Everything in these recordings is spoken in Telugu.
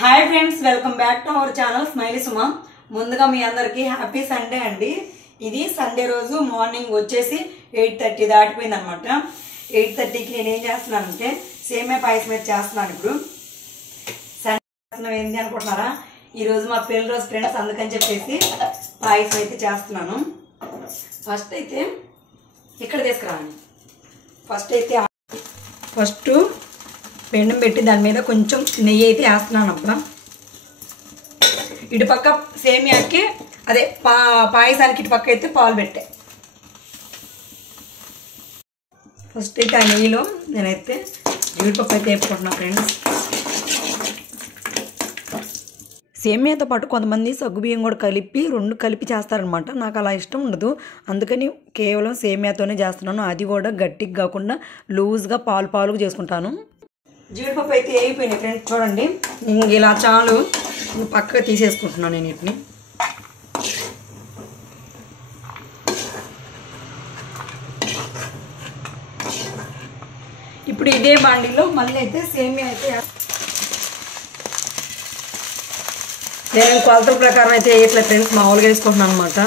Hi friends, welcome back to our channel smiley Suma. ముందుగా మీ అందరికి హ్యాపీ సండే అండి. ఇది సండే రోజు మార్నింగ్ వచ్చేసి 8:30 దాటిపోయింది అనమాట. 8:30కి నేను ఏం చేస్తున్నానంటే సేమియా పాయసం అయితే చేస్తున్నాను. ఇప్పుడు సండే ఏంటి అనుకుంటున్నారా? ఈరోజు మా పెళ్లి రోజు ఫ్రెండ్స్, అందుకని చెప్పేసి పాయసం అయితే చేస్తున్నాను. ఫస్ట్ అయితే ఇక్కడ తీసుకురాను. ఫస్ట్ పెండం పెట్టి దాని మీద కొంచెం నెయ్యి అయితే వేస్తున్నాను. అబ్బా ఇటుపక్క సేమియాకి అదే పాయసానికి ఇటుపక్క అయితే పాలు పెట్టా. ఫస్ట్ అయితే ఆ నెయ్యిలో నేనైతే జీడిపప్పు అయితే వేపుకుంటున్నా ఫ్రెండ్స్. సేమియాతో పాటు కొంతమంది సగ్గుబియ్యం కూడా రెండు కలిపి చేస్తారనమాట. నాకు అలా ఇష్టం ఉండదు, అందుకని కేవలం సేమియాతోనే చేస్తున్నాను. అది కూడా గట్టిగా కాకుండా లూజ్గా పాలుగా చేసుకుంటాను. జీడిపప్పు అయితే వేగిపోయినాయి ఫ్రెండ్స్, చూడండి. ఇలా చాలు, పక్కగా తీసేసుకుంటున్నాను నేను వీటిని. ఇప్పుడు ఇదే బాండీలో మళ్ళీ అయితే సేమియా అయితే నేను కొలతల ప్రకారం అయితే వేయట్లేదు ఫ్రెండ్స్, మామూలుగా వేసుకుంటున్నాను అనమాట.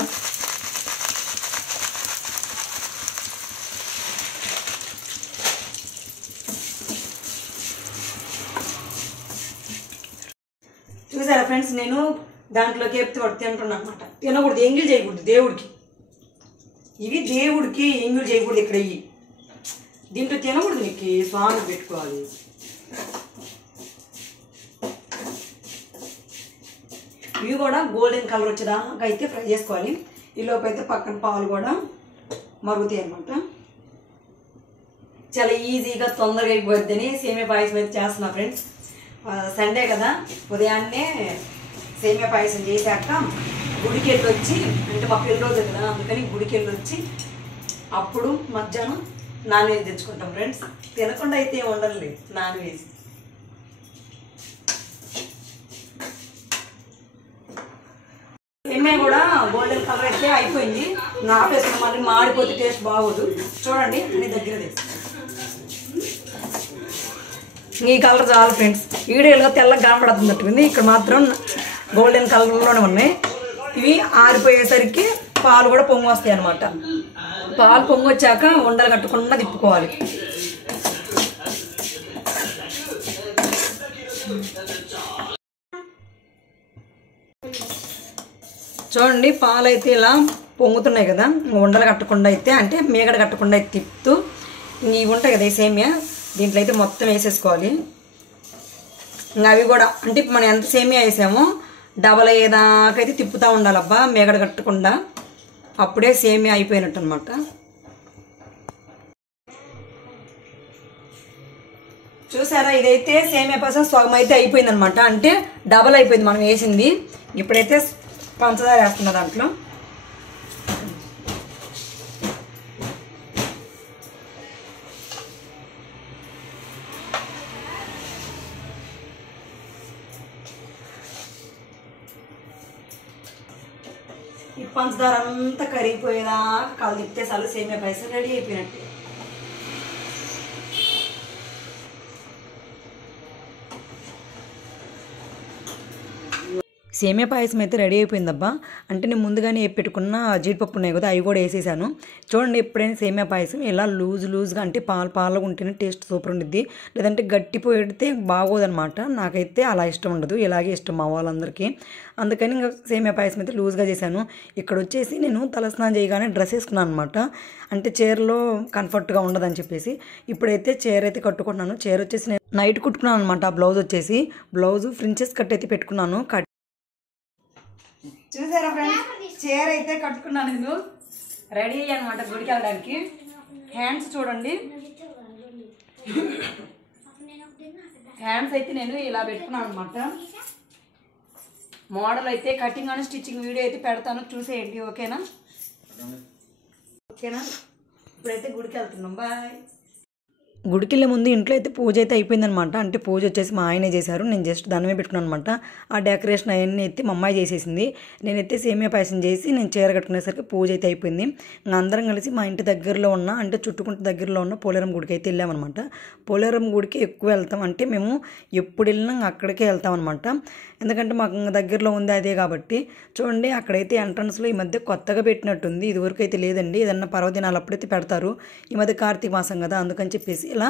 చూసారా ఫ్రెండ్స్, నేను దాంట్లోకి వేపుతూ తింటున్నాను అనమాట. తినకూడదు, ఎంగిల్ చేయకూడదు దేవుడికి. ఇవి దేవుడికి ఎంగిల్ చేయకూడదు. ఇక్కడ ఇవి దీంట్లో తినకూడదు, నీకు స్వామికి పెట్టుకోవాలి. ఇవి కూడా గోల్డెన్ కలర్ వచ్చేదాకా అయితే ఫ్రై చేసుకోవాలి. ఈ లోపు అయితే పక్కన పాలు కూడా మరుగుతాయి అనమాట. చాలా ఈజీగా తొందరగా అయిపోద్దని సేమియా పాయసం అయితే చేస్తున్నా ఫ్రెండ్స్. సండే కదా, ఉదయాన్నే సేమియా పాయసం చేశాక గుడికి వెళ్ళి వచ్చి, అంటే మా పెళ్లి రోజు కదా, అందుకని గుడికి వెళ్ళి వచ్చి అప్పుడు మధ్యాహ్నం నాన్ వెజ్ తెచ్చుకుంటాం ఫ్రెండ్స్. తినకుండా అయితే ఉండలేదు నాన్ వెజ్. సేమియా కూడా గోల్డెన్ కలర్ అయితే అయిపోయింది. నాపేసిన మళ్ళీ మాడిపోతే టేస్ట్ బాగోదు. చూడండి, అన్ని దగ్గర ఈ కలర్ చాలు ఫ్రెండ్స్. వీడియోలో తెల్లగా కనపడుతున్నట్టుంది, ఇక్కడ మాత్రం గోల్డెన్ కలర్లోనే ఉన్నాయి. ఇవి ఆరిపోయేసరికి పాలు కూడా పొంగు వస్తాయి అనమాట. పాలు పొంగు వచ్చాక ఉండలు కట్టకుండా తిప్పుకోవాలి. చూడండి, పాలు అయితే ఇలా పొంగుతున్నాయి కదా, ఉండలు కట్టకుండా అయితే, అంటే మేగడ కట్టకుండా అయితే తిప్పుతూ ఇవి ఉంటాయి కదా ఈ సేమియా, దీంట్లో అయితే మొత్తం వేసేసుకోవాలి. ఇంకా అవి కూడా అంటే మనం ఎంత సేమియా వేసామో డబల్ అయ్యేదాకైతే తిప్పుతూ ఉండాలబ్బా, మేగడ కట్టకుండా. అప్పుడే సేమియా అయిపోయినట్టు అనమాట. చూసారా, ఇదైతే సేమియా పాయసం సగం అయితే అయిపోయింది అనమాట. అంటే డబల్ అయిపోయింది మనం వేసింది. ఇప్పుడైతే పంచదార వేస్తున్నా దాంట్లో. ఈ పంచదార అంతా కరిగిపోయేదాకా కాలు తిప్పితే చాలు, సేమియా పాయసం రెడీ అయిపోయినట్టు. సేమియా పాయసం అయితే రెడీ అయిపోయిందబ్బా. అంటే నేను ముందుగానే పెట్టుకున్న జీడిపప్పు ఉన్నాయి కదా, అవి కూడా వేసేసాను. చూడండి, ఎప్పుడైనా సేమియా పాయసం ఇలా లూజ్గా అంటే పాలుగా ఉంటేనే టేస్ట్ సూపర్ ఉండిద్ది. లేదంటే గట్టిపోయితే బాగోదనమాట. నాకైతే అలా ఇష్టం ఉండదు, ఇలాగే ఇష్టం మా వాళ్ళందరికీ. అందుకని ఇంకా సేమియా పాయసం అయితే లూజ్గా చేశాను. ఇక్కడ వచ్చేసి నేను తలస్నానం చేయగానే డ్రెస్ వేసుకున్నాను అనమాట. అంటే చీరలో కంఫర్ట్గా ఉండదని చెప్పేసి ఇప్పుడైతే చీర అయితే కట్టుకుంటున్నాను. చీర వచ్చేసి నేను నైట్ కుట్టుకున్నాను అనమాట. ఆ బ్లౌజ్ ఫ్రించెస్ కట్ అయితే పెట్టుకున్నాను. చూసారా ఫ్రెండ్స్, చీర అయితే కట్టుకున్నాను. నేను రెడీ అయ్యాను అనమాట గుడికి వెళ్ళడానికి. హ్యాండ్స్ చూడండి, హ్యాండ్స్ అయితే నేను ఇలా పెట్టుకున్నాను అనమాట. మోడల్ అయితే కటింగ్ అండ్ స్టిచ్చింగ్ వీడియో అయితే పెడతాను, చూసేయండి. ఓకేనా? ఇప్పుడైతే గుడికి వెళ్తున్నాం. బాయ్. గుడికి వెళ్ళే ముందు ఇంట్లో అయితే పూజ అయితే అయిపోయిందనమాట. అంటే పూజ వచ్చేసి మా ఆయనే చేశారు, నేను జస్ట్ దండమే పెట్టుకున్నాను అనమాట. ఆ డెకరేషన్ అవన్నీ అయితే మా అమ్మాయి చేసేసింది. నేనైతే సేమియా పాయసం చేసి నేను చీర కట్టుకునేసరికి పూజ అయితే అయిపోయింది. ఇంకా అందరం కలిసి మా ఇంటి దగ్గరలో ఉన్న అంటే చుట్టుకుంట దగ్గరలో ఉన్న పోలేరం గుడికి అయితే వెళ్ళామన్నమాట. పోలేరం గుడికి ఎక్కువ వెళ్తాం, అంటే మేము ఎప్పుడు వెళ్ళినా అక్కడికే వెళ్తాం అనమాట. ఎందుకంటే మాకు దగ్గరలో ఉంది అదే కాబట్టి. చూడండి అక్కడైతే ఎంట్రన్స్లో ఈ మధ్య కొత్తగా పెట్టినట్టుంది, ఇదివరకు అయితే లేదండి. ఏదన్నా పర్వదినాలు అప్పుడైతే పెడతారు, ఈ మధ్య కార్తీక మాసం కదా అందుకని చెప్పేసి ఇలా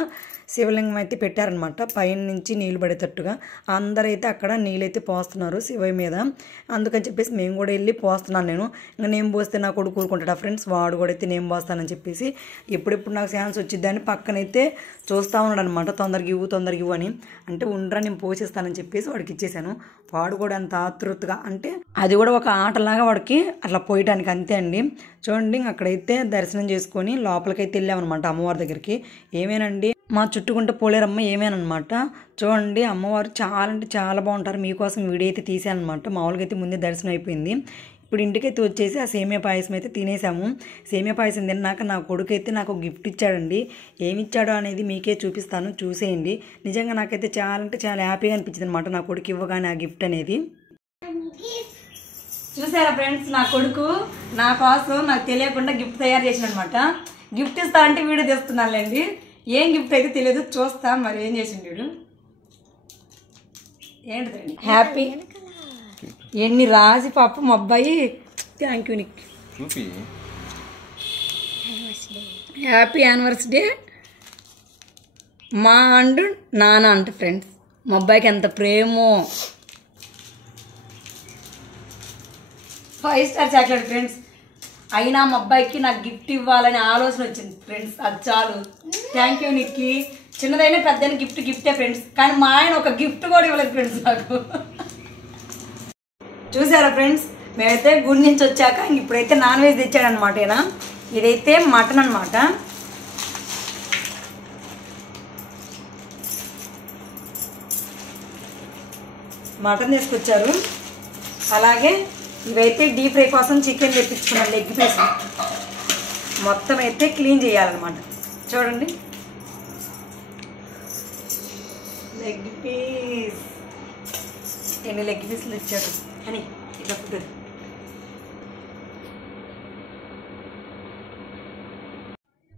శివలింగం అయితే పెట్టారనమాట. పైన నుంచి నీళ్ళు పడేటట్టుగా అందరైతే అక్కడ నీళ్ళైతే పోస్తున్నారు శివయ్య మీద. అందుకని చెప్పేసి మేము కూడా వెళ్ళి పోస్తున్నాను. ఇంకా నేను పోస్తే నా కొడుకు కూరుకుంటాడు ఫ్రెండ్స్, వాడు కూడా అయితే నేను పోస్తానని చెప్పేసి ఎప్పుడెప్పుడు నాకు ఛాన్స్ వచ్చిద్దని పక్కనైతే చూస్తూ ఉన్నాడు అనమాట. తొందరగా ఇవ్వు అని. అంటే ఉండరా నేను పోషిస్తానని చెప్పేసి వాడికి ఇచ్చేసాను. వాడు కూడా అంత ఆతృతగా, అంటే అది కూడా ఒక ఆటలాగా వాడికి అట్లా పోయటానికి అంతే అండి. చూడండి అక్కడైతే దర్శనం చేసుకొని లోపలికైతే వెళ్ళామన్నమాట అమ్మవారి దగ్గరికి. ఏమేనండి మా చుట్టుకుంటే పోలేరమ్మ ఏమేనమాట. చూడండి అమ్మవారు చాలా అంటే చాలా బాగుంటారు. మీకోసం వీడియో అయితే తీసానమాట. మామూలుగా అయితే ముందే దర్శనం అయిపోయింది. ఇప్పుడు ఇంటికైతే వచ్చేసి ఆ సేమియా పాయసం అయితే తినేసాము. సేమియా పాయసం తిన్నాక నా కొడుకు అయితే నాకు గిఫ్ట్ ఇచ్చాడండి. ఏమి ఇచ్చాడో అనేది మీకే చూపిస్తాను, చూసేయండి. నిజంగా నాకైతే చాలా అంటే చాలా హ్యాపీగా అనిపించింది అనమాట నా కొడుకు ఇవ్వగానే ఆ గిఫ్ట్ అనేది. చూసారా ఫ్రెండ్స్, నా కొడుకు నా కోసం నాకు తెలియకుండా గిఫ్ట్ తయారు చేసిన అనమాట. గిఫ్ట్ ఇస్తానంటే వీడియో తీస్తున్నానులేండి. ఏం గిఫ్ట్ అయితే తెలియదు, చూస్తా మరి ఏం చేసిండు వీడు. ఏంటిదండి హ్యాపీ ఎన్ని రాసి పాప మా అబ్బాయి. థ్యాంక్ యూ నీకు. హ్యాపీ యానివర్సరీ మా అండు నాన్న అంట ఫ్రెండ్స్. మా అబ్బాయికి ఎంత ప్రేమో. 5 స్టార్ చాక్లెట్ ఫ్రెండ్స్. అయినా మా అబ్బాయికి నాకు గిఫ్ట్ ఇవ్వాలనే ఆలోచన వచ్చింది ఫ్రెండ్స్, అది చాలు. థ్యాంక్ యూ నిక్కి. చిన్నదైనా పెద్దైనా గిఫ్టే ఫ్రెండ్స్, కానీ మా ఆయన ఒక గిఫ్ట్ కూడా ఇవ్వలేదు ఫ్రెండ్స్ నాకు. చూసారా ఫ్రెండ్స్, మేమైతే గుడి నుంచి వచ్చాక ఇప్పుడైతే నాన్ వెజ్ తెచ్చాడనమాట. ఇదైతే మటన్ అనమాట. మటన్ తీసుకొచ్చారు. అలాగే ఇవైతే డీప్ ఫ్రై కోసం చికెన్ తెప్పించుకున్నాను, లెగ్ పీస్. మొత్తం అయితే క్లీన్ చేయాలన్నమాట. చూడండి లెగ్ పీస్, ఎన్ని లెగ్ పీస్లు ఇచ్చాడు అని ఇట్లా ఫుడ్.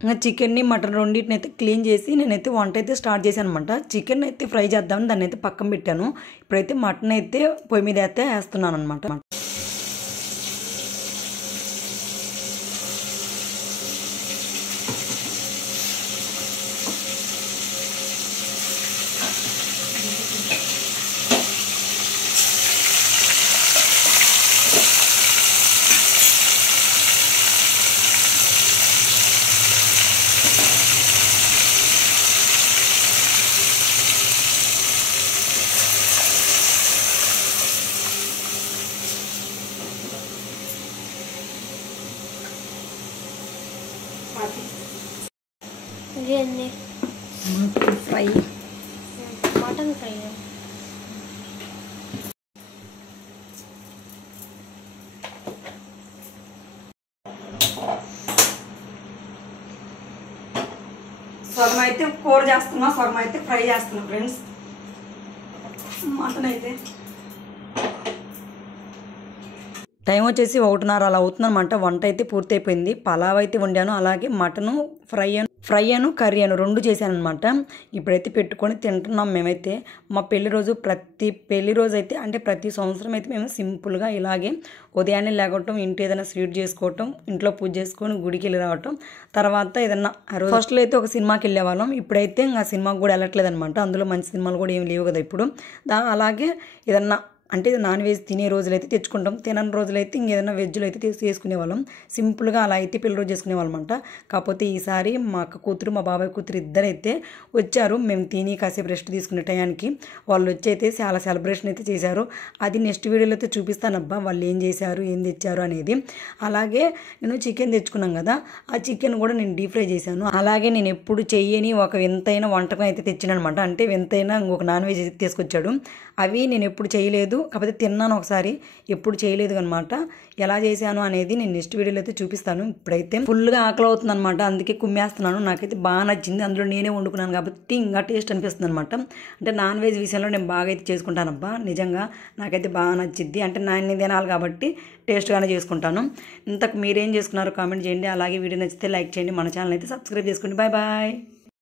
ఇంకా చికెన్ని మటన్ రెండింటిని అయితే క్లీన్ చేసి నేనైతే వంట అయితే స్టార్ట్ చేశాను అనమాట. చికెన్ అయితే ఫ్రై చేద్దామని దాన్ని అయితే పక్కన పెట్టాను. ఇప్పుడైతే మటన్ అయితే పొయ్యి మీద అయితే వేస్తున్నాను అనమాట. Fry mutton fry. సొరమ అయితే కూర చేస్తున్నా, సొరమ అయితే ఫ్రై చేస్తున్నా ఫ్రెండ్స్. మటన్ అయితే టైం వచ్చేసి 1:30 అలా అవుతుందన్నమాట. వంట అయితే పూర్తి అయిపోయింది. పలావ్ అయితే వండాను, అలాగే మటను ఫ్రై అను కర్రీ అను 2 చేశాను అనమాట. ఇప్పుడైతే పెట్టుకొని తింటున్నాం మేమైతే. మా ప్రతి పెళ్లి రోజు అయితే అంటే ప్రతి సంవత్సరం అయితే మేము సింపుల్గా ఇలాగే ఉదయాన్నే లేకపోవటం, ఇంటి ఏదైనా స్వీట్ చేసుకోవటం, ఇంట్లో పూజ చేసుకొని గుడికి వెళ్ళి రావటం, తర్వాత ఏదన్నా ఫస్ట్లో అయితే ఒక సినిమాకి వెళ్ళేవాళ్ళం. ఇప్పుడైతే ఇంకా సినిమాకి కూడా వెళ్ళట్లేదు అనమాట. అందులో మంచి సినిమాలు కూడా ఏమి లేవు కదా ఇప్పుడు. అలాగే ఏదన్నా అంటే నాన్ వెజ్ తినే రోజులైతే తెచ్చుకుంటాం, తినని రోజులైతే ఇంకేదైనా వెజ్లో అయితే చేసుకునేవాళ్ళం. సింపుల్గా అలా అయితే పెళ్లి రోజు చేసుకునేవాళ్ళం అంట. కాకపోతే ఈసారి మా అక్క కూతురు మా బాబాయ్ కూతురు ఇద్దరైతే వచ్చారు. మేము తిని కాసేపు రెస్ట్ తీసుకునే టయానికి వాళ్ళు వచ్చి అయితే చాలా సెలబ్రేషన్ అయితే చేశారు. అది నెక్స్ట్ వీడియోలో అయితే చూపిస్తానబ్బా వాళ్ళు ఏం చేశారు, ఏం తెచ్చారు అనేది. అలాగే నేను చికెన్ తెచ్చుకున్నాం కదా, ఆ చికెన్ కూడా నేను డీప్ ఫ్రై చేశాను. అలాగే నేను ఎప్పుడు చెయ్యని ఒక వింతైన వంటకం అయితే తెచ్చాను అనమాట. అంటే వింతైన ఇంకొక నాన్ వెజ్ తీసుకొచ్చాడు. అవి నేను ఎప్పుడు చేయలేదు, కాకపోతే తిన్నాను ఒకసారి, ఎప్పుడు చేయలేదు అనమాట. ఎలా చేశాను అనేది నేను నెక్స్ట్ వీడియోలో అయితే చూపిస్తాను. ఇప్పుడైతే ఫుల్గా ఆకలి అవుతుంది అనమాట, అందుకే కుమ్మేస్తున్నాను. నాకైతే బాగా నచ్చింది, అందులో నేనే వండుకున్నాను కాబట్టి ఇంకా టేస్ట్ అనిపిస్తుంది అనమాట. అంటే నాన్ వెజ్ విషయంలో నేను బాగా అయితే చేసుకుంటానబ్బా, నిజంగా నాకైతే బాగా నచ్చిద్ది. అంటే నేను తినాలి కాబట్టి టేస్ట్గానే చేసుకుంటాను. ఇంతకు మీరేం చేసుకున్నారో కామెంట్ చేయండి. అలాగే వీడియో నచ్చితే లైక్ చేయండి, మన ఛానల్ అయితే సబ్స్క్రైబ్ చేసుకోండి. Bye bye.